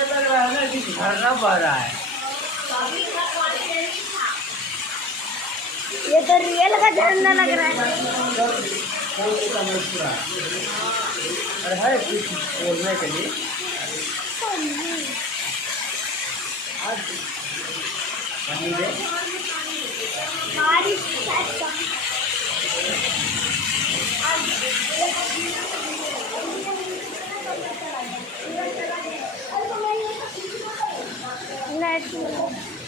लग रहा है ना कि झरना बह रहा है। ये तो रियल का झरना लग रहा है। अरे है कुछ बोलने के लिए। बारिश नहीं